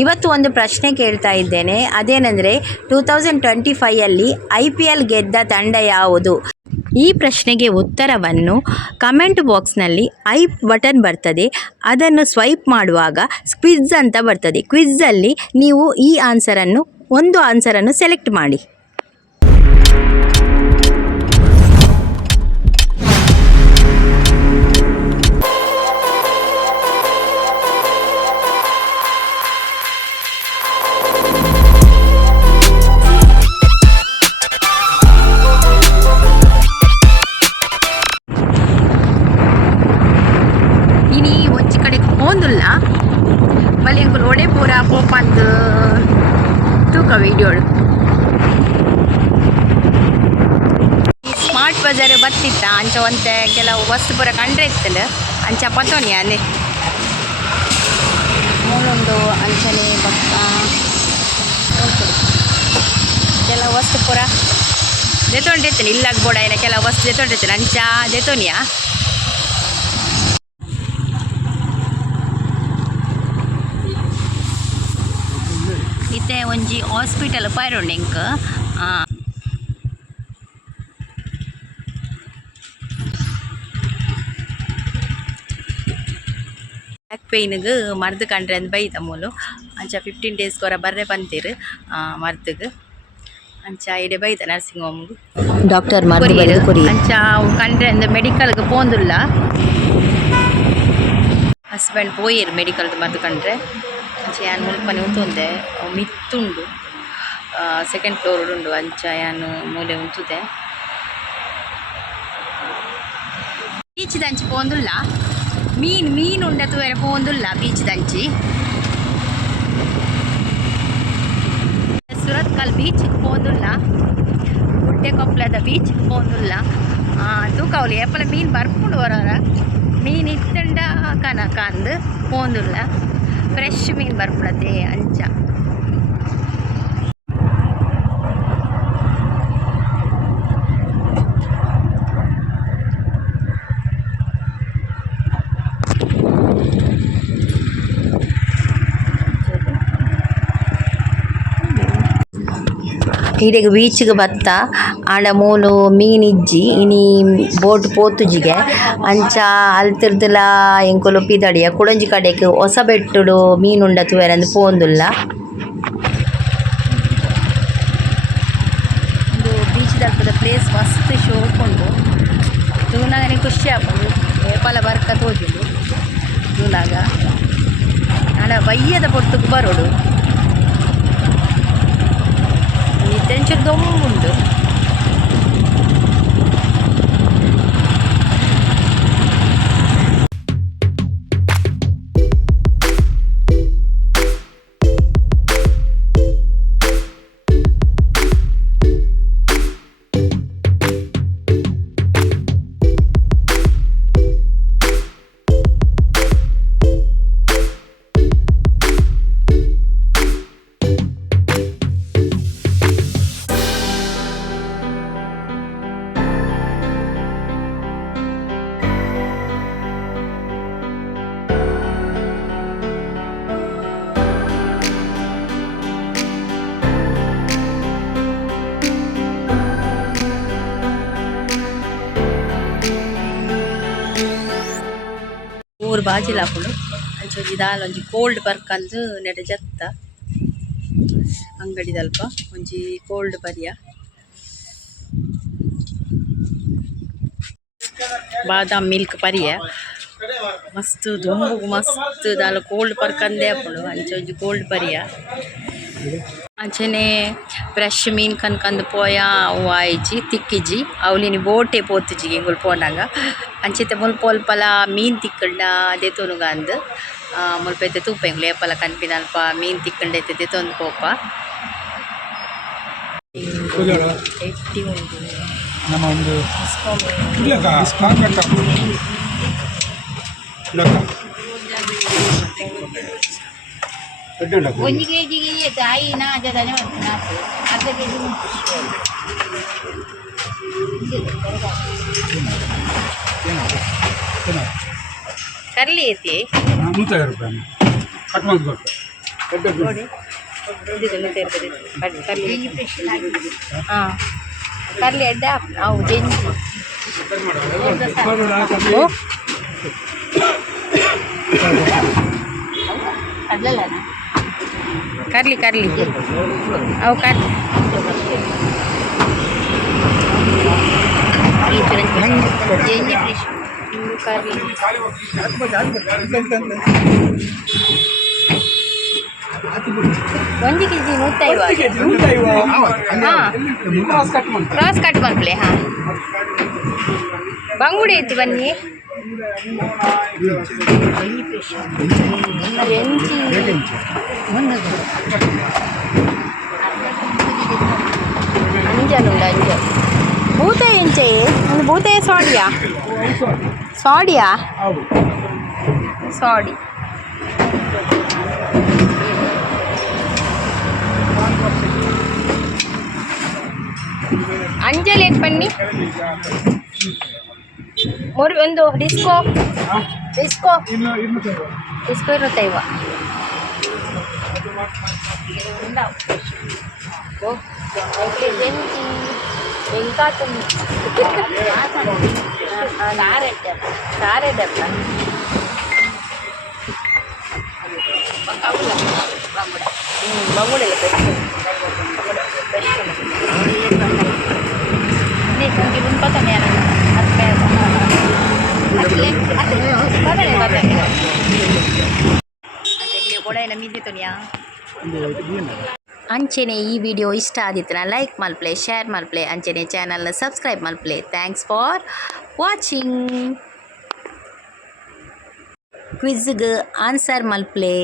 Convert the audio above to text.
ಇವತ್ತು ಒಂದು ಪ್ರಶ್ನೆ ಕೇಳ್ತಾ ಇದ್ದೇನೆ. ಅದೇನೆಂದರೆ 2025ಯಲ್ಲಿ IPL ಗೆದ್ದ ತಂಡ ಯಾವುದು? ಈ ಪ್ರಶ್ನೆಗೆ ಉತ್ತರವನ್ನು ಕಮೆಂಟ್ ಬಾಕ್ಸ್ನಲ್ಲಿ ಬಟನ್ ಬರ್ತದೆ, ಅದನ್ನು ಸ್ವೈಪ್ ಮಾಡುವಾಗ ಕ್ವಿಜ್ ಅಂತ ಬರ್ತದೆ. ಕ್ವಿಜ್ಜಲ್ಲಿ ನೀವು ಒಂದು ಆನ್ಸರನ್ನು ಸೆಲೆಕ್ಟ್ ಮಾಡಿ. ಇನಿ ಒಂಚಿ ಕಡೆ ಹೋಂದುಲ್ಲ ಬಲಿ ಎಂಕುಲು ಒಡೆ ಪೂರ ಪೋಪಂದು ತೂಕ ವೀಡಿಯೋಡು ಸ್ಮಾರ್ಟ್ ಬಜಾರ್ ಬತ್ತಿತ್ತ ಅಂಚ ಒಂತೆ ಕೆಲವು ವಸ್ತು ಪೂರ ಕಂಡ್ರೆ ಇತ್ತಲ್ಲ ಅಂಚ ಪತೋನಿ ಅದೇ ಮೂಲೊಂದು ಅಂಚನೆ ಬಕ್ಕ ಕೆಲವು ವಸ್ತು ಪೂರ ದೆತೊಂಡಿರ್ತೀನಿ ಇಲ್ಲಾಗ ಬೋಡ ಏನ ಕೆಲವು ವಸ್ತು ದೆತೊಂಡಿರ್ತೀನಿ ಅಂಚ ದೆತೋನಿಯಾ ಇತ್ತೆ ಒಂಜಿ ಹಾಸ್ಪಿಟಲ್ ಪೈರೊಂಡಿಂಕ್ ಬ್ಯಾಕ್ ಪೇಯ್ನಿಗೆ ಮರ್ದು ಕಂಡ್ರೆ ಅಂತ ಬೈದ ಮೂಲು ಅಂಚ 15 days ಕೊರ ಬರ್ರೆ ಬಂತೀರು ಮರ್ದಿಗೆ ಅಂಚ ಇಡೆ ಬೈದ ನರ್ಸಿಂಗ್ ಹೋಮ್ಗೆ ಡಾಕ್ಟರ್ ಅಂಚ ಕಂಡ್ರೆ ಅಂದ ಮೆಡಿಕಲ್ಗೆ ಪೋಂದುಲ್ಲ ಹಸ್ಬೆಂಡ್ ಪೋಯಿರು ಮೆಡಿಕಲ್ದು ಮರ್ದು ಕಂಡ್ರೆ ಅಂಚ ಯಾನು ಮುಲ್ಪನೆ ಉಂತುಂದೆ ಮಿತ್ತುಂಡು ಸೆಕೆಂಡ್ ಫ್ಲೋರ್ ಉಂಡು ಅಂಚ ಯಾನು ಮೂಲೆ ಉಂತುದೆ ಬೀಚ್ ದಂಚಿ ಪೋಂದುಲ್ಲ ಮೀನು ಉಂಡತು ಬೇರೆ ಪೋಂದುಲ್ಲ ಬೀಚ್ ದಂಚಿ ಸುರತ್ಕಲ್ ಬೀಚ್ ಪೋಂದುಲ್ಲ ಗುಡ್ಡೆಕೊಪ್ಪಲದ ಬೀಚ್ ಪೋಂದುಲ್ಲ ತೂಕವಲಿ ಎಪ್ಪಲ ಮೀನು ಬರ್ಪುಂಡು ಬರೋರ ಮೀನು ಇತ್ತಂಡ ಕನಕ ಅಂದು ಪೋಂದುಲ್ಲ ಫ್ರೆಶ್ ಮೀನು ಬರ್ಪುಡತೆ ಅಂಚ ಈಡೆಗ್ ಬೀಚ್ಗೆ ಬತ್ತ ಆಂಡ ಮೂಲು ಮೀನಿಜ್ಜಿ ಇನಿ ಬೋಟ್ ಪೋತುಜಿಗೆ ಅಂಚ ಅಲ್ತಿರ್ದಿಲ ಎಂಕುಲು ಪಿದಡಿಯ ಕುಡಂಜಿ ಕಡೆಗ್ ಹೊಸ ಬೆಟ್ಟುಡು ಮೀನುಂಡ ತೂವೆರಂದು ಪೋಂದುಲ್ಲ ಒಂದು ಬೀಚ್ ದಲ್ಪದ ಪ್ಲೇಸ್ ಮಸ್ತ್ ಶೋಕ್ ಉಂಡು ತೂನಾಗನೆ ಖುಷಿ ಆಪುಂಡು ಏಪಲ ಬರ್ಕ ತೋಜುಂಡು ತೂನಾಗ ಆಂಡ ಬಯ್ಯದ ಪೊರ್ತುಗು ಬರೋಡು ಇತ್ತೆಂಚೂರು ದೊಂಬುಂಡು ಊರು ಬಾಜಿಲಾಪುಡು ಅಂಚೊಂಜಿ ದಾಲ ಒಂಜಿ ಕೋಲ್ಡ್ ಬರ್ಕಂದು ನೆಡ ಜತ್ತ ಅಂಗಡಿ ದಲ್ಪ ಒಂಜಿ ಕೋಲ್ಡ್ ಪರಿಯ ಬಾದಾಮ್ ಮಿಲ್ಕ್ ಪರಿಯ ಮಸ್ತ್ ದುಂಬುಗು ಮಸ್ತ್ ದಾಲ ಕೋಲ್ಡ್ ಬರ್ಕಂದೇ ಆಪುಂಡು ಅಂಚೊಂಜಿ ಕೋಲ್ಡ್ ಪರಿಯ ಅಂಚನೆ ಫ್ರೆಶ್ ಮೀನು ಕನ್ಕಂದು ಪೋಯ ಅವು ಆಯ್ಜಿ ತಿಕ್ಕಿಜಿ ಅವಲಿನಿ ಬೋಟೆ ಪೋತುಜಿಗೆ ಎಂಗುಲು ಪೋನಾಗ ಅಂಚಿತ್ತೆ ಮುಲ್ಪ ಒಲ್ಪಲ ಮೀನು ತಿಕ್ಕಂಡ ದೆತೊನುಗ ಅಂದು ಮುಲ್ಪ ಎತ್ತೆ ತೂಪ ಎಂಗುಲು ಏಪಲ ಕನ್ಪಿನ ಅಲ್ಪ ಮೀನು ತಿಕ್ಕಂಡೈತೆ ದೆತೊಂದು ಪೋಪ ಎಟ್ಟಿ ಉಂಟು ಒಂದು ಕೆಜಿಗೆ ತಾಯಿ ನಾಜದಾನೆ ನಾಲ್ಕು ಅರ್ಧ ಕೆಜಿ ಕರ್ಲಿ ಐತಿ 150 ರೂಪಾಯಿ ಕಟ್ ಮಾಡ್ಬೇಕು ನೋಡಿ ಇದಿದನ್ನು ಸೇರ್ತದೆ ಕರ್ಲಿ ಹಾಂ ಕರ್ಲಿ ಎಡ್ಡೆ ಅವು ಜೆಂಜಿ ಓ ಕರ್ಲಿ ಕರ್ಲಿ ಅವು ಕರ್ಲಿ ಜೆಂಜಿ ಫಿಶ್ ಕರ್ಲಿ ಒಂದು ಕೆ ಜಿ 150 ಹಾಂ ಕ್ರಾಸ್ ಕಟ್ ಮಲ್ಪಲೆ ಹಾಂ ಬಂಗುಡೆ ಐತಿ ಬನ್ನಿ ಎಂಚಿ ಅಂಜನುಂಡು ಅಂಜ ಭೂತ ಎಂಚೆ ಒಂದು ಭೂತ ಸಾಡಿಯಾ ಸಾಡಿಯಾ ಸಾಡಿ ಅಂಜಲ್ ಏನು ಬನ್ನಿ ಒಂದು ಡಿಸ್ಕೋ ಡಿಸ್ಕೋ ಡಿಸ್ಕೋ 25 ಸಾರೆ ಡಬ್ಬ ಬಂಗುಡೆಲ್ಲ ಅಂಚೆನೆ ಈ ವಿಡಿಯೋ ಇಷ್ಟ ಆದಿತ್ತನ ಲೈಕ್ ಮಲ್ಪ್ಲೆ ಶೇರ್ ಮಲ್ಪ್ಲೆ ಅಂಚೆನೆ ಚಾನಲ್ನ ಸಬ್ಸ್ಕ್ರೈಬ್ ಮಲ್ಪ್ಲೆ ಥ್ಯಾಂಕ್ಸ್ ಫಾರ್ ವಾಚಿಂಗ್ ಕ್ವಿಜ್ಗೆ ಆನ್ಸರ್ ಮಲ್ಪ್ಲೆ